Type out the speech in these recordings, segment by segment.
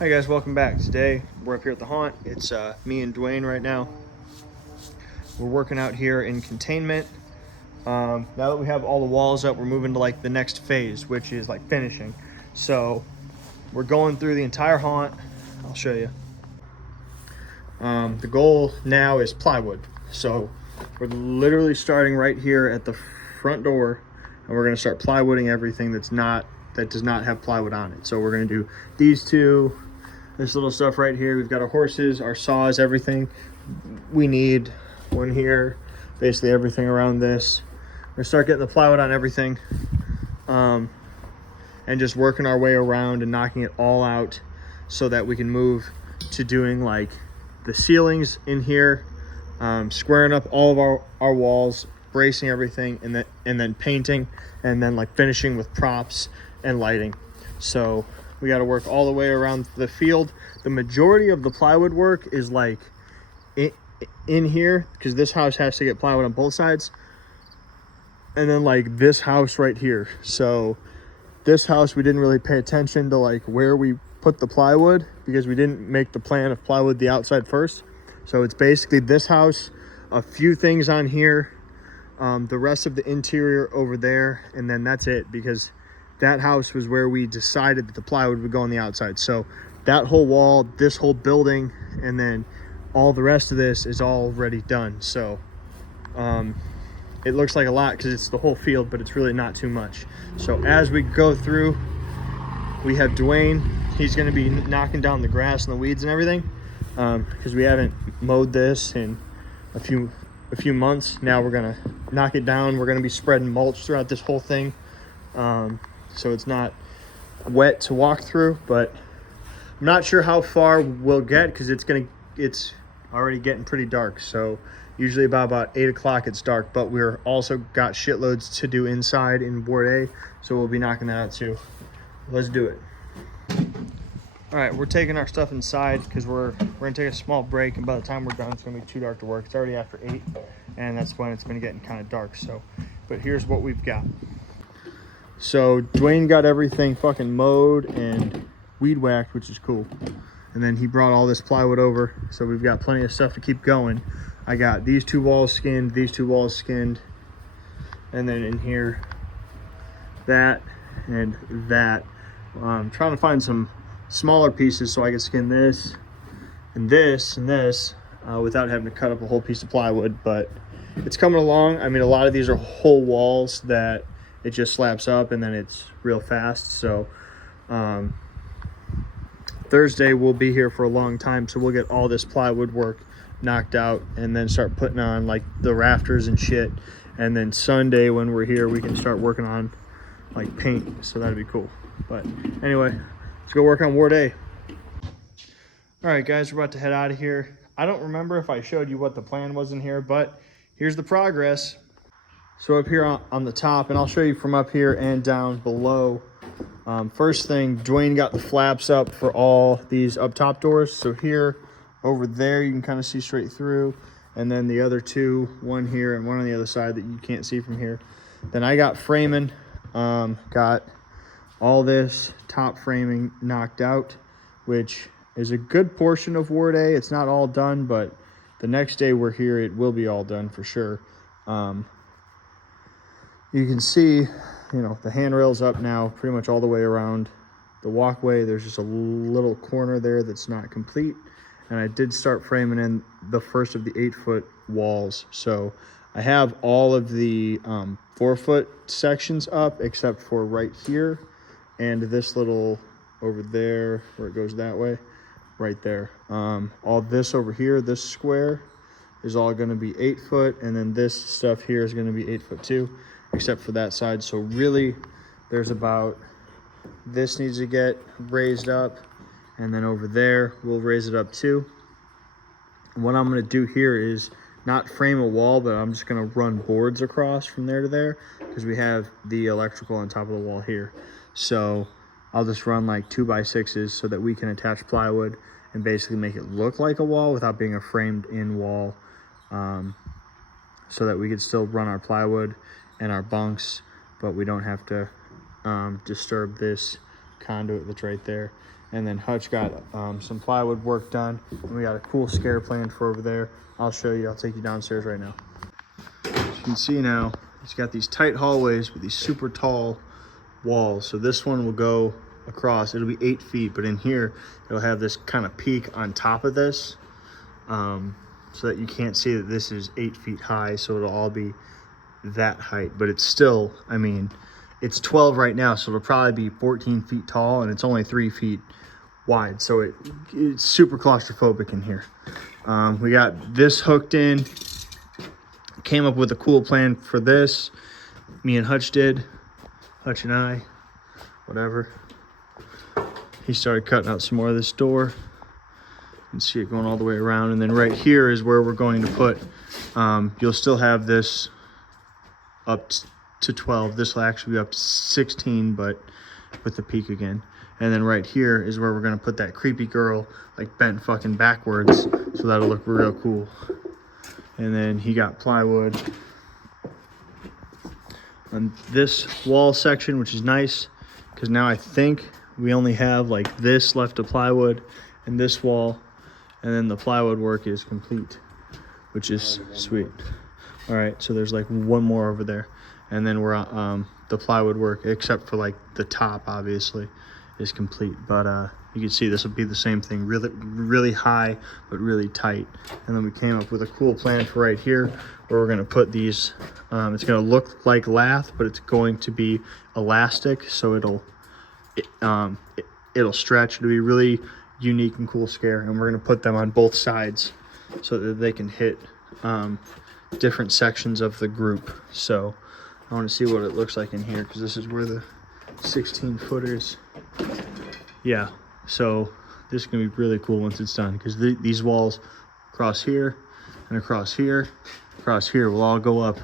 Hi guys, welcome back. Today we're up here at the haunt. It's me and Dwayne right now. We're working out here in containment. Now that we have all the walls up, we're moving to like the next phase, which is like finishing. So we're going through the entire haunt. I'll show you. The goal now is plywood. So we're literally starting right here at the front door, and we're going to start plywooding everything that does not have plywood on it. So we're going to do these two. This little stuff right here. We've got our horses, our saws, everything we need. One here, basically everything around this. We're gonna start getting the plywood on everything, and just working our way around and knocking it all out so that we can move to doing like the ceilings in here, squaring up all of our walls, bracing everything, and then painting, and then like finishing with props and lighting. So we got to work all the way around the field. The majority of the plywood work is like in here, because this house has to get plywood on both sides, and then like this house right here. So this house, we didn't really pay attention to like where we put the plywood because we didn't make the plan of plywood the outside first. So it's basically this house, a few things on here, the rest of the interior over there, and then that's it, because that house was where we decided that the plywood would go on the outside. So that whole wall, this whole building, and then all the rest of this is already done. So it looks like a lot because it's the whole field, but it's really not too much. So as we go through, we have Dwayne. He's going to be knocking down the grass and the weeds and everything, because we haven't mowed this in a few months. Now we're going to knock it down. We're going to be spreading mulch throughout this whole thing, so it's not wet to walk through. But I'm not sure how far we'll get because it's already getting pretty dark. So usually about 8 o'clock it's dark, but we're also got shitloads to do inside in Ward A, so we'll be knocking that out too. Let's do it. All right, we're taking our stuff inside because we're gonna take a small break, and by the time we're done, it's gonna be too dark to work. It's already after 8, and that's when it's been getting kind of dark. So, but here's what we've got. So Dwayne got everything fucking mowed and weed whacked, which is cool. And then he brought all this plywood over, so we've got plenty of stuff to keep going. I got these two walls skinned, these two walls skinned, and then in here, that and that. I'm trying to find some smaller pieces so I can skin this and this and this without having to cut up a whole piece of plywood, but it's coming along. I mean, a lot of these are whole walls that it just slaps up and then it's real fast. So Thursday we'll be here for a long time, so we'll get all this plywood work knocked out and then start putting on like the rafters and shit. And then Sunday when we're here, we can start working on like paint, so that'd be cool. But anyway, let's go work on Ward A. All right guys, we're about to head out of here. I don't remember if I showed you what the plan was in here, but here's the progress. So up here on the top, and I'll show you from up here and down below. First thing, Dwayne got the flaps up for all these up top doors. So here, over there, you can kind of see straight through. And then the other two, one here and one on the other side that you can't see from here. Then I got framing, got all this top framing knocked out, which is a good portion of Ward A. It's not all done, but the next day we're here, it will be all done for sure. You can see, the handrails up now pretty much all the way around the walkway. There's just a little corner there that's not complete. And I did start framing in the first of the 8-foot walls. So I have all of the 4-foot sections up except for right here and this little over there where it goes that way, right there. All this over here, this square is all going to be 8 foot, and then this stuff here is going to be 8 foot too, except for that side. So really there's about, this needs to get raised up, and then over there we'll raise it up too. And what I'm going to do here is not frame a wall, but I'm just going to run boards across from there to there because we have the electrical on top of the wall here. So I'll just run like 2x6s so that we can attach plywood and basically make it look like a wall without being a framed in wall, so that we could still run our plywood and our bunks, but we don't have to disturb this conduit that's right there. And then Hutch got some plywood work done. And we got a cool scare planned for over there. I'll show you. I'll take you downstairs right now. As you can see now, he's got these tight hallways with these super tall walls. So this one will go across. It'll be 8 feet, but in here, it'll have this kind of peak on top of this, so that you can't see that this is 8 feet high. So it'll all be that height, but it's still, I mean, it's 12 right now, so it'll probably be 14 feet tall, and it's only 3 feet wide. So it's super claustrophobic in here. We got this hooked in, came up with a cool plan for this. Me and Hutch did, Hutch and I, whatever. He started cutting out some more of this door. You can see it going all the way around. And then right here is where we're going to put, you'll still have this up to 12. This will actually be up to 16, but with the peak again. And then right here is where we're gonna put that creepy girl, like bent fucking backwards. So that'll look real cool. And then he got plywood on this wall section, which is nice, because now I think we only have like this left of plywood and this wall, and then the plywood work is complete, which is sweet. All right, so there's like one more over there, and then we're the plywood work, except for like the top, obviously, is complete. But you can see this will be the same thing, really high but really tight. And then we came up with a cool plan for right here, where we're gonna put these. It's gonna look like lath, but it's going to be elastic, so it'll stretch. It'll be really unique and cool scare, and we're gonna put them on both sides so that they can hit different sections of the group. So I want to see what it looks like in here, because this is where the 16 footers. Yeah, so this is gonna be really cool once it's done, because these walls across here and across here will all go up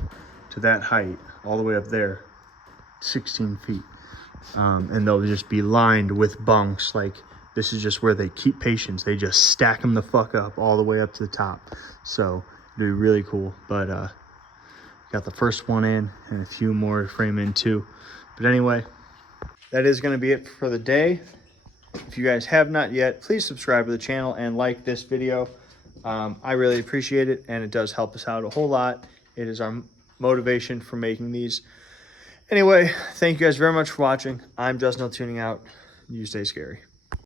to that height, all the way up there, 16 feet. And they'll just be lined with bunks. Like, this is just where they keep patients. They just stack them the fuck up all the way up to the top. So it'll be really cool. But got the first one in and a few more to frame in too. But anyway, that is going to be it for the day. If you guys have not yet, please subscribe to the channel and like this video. I really appreciate it, and it does help us out a whole lot. It is our motivation for making these. Anyway, thank you guys very much for watching. I'm Justin, tuning out. You stay scary.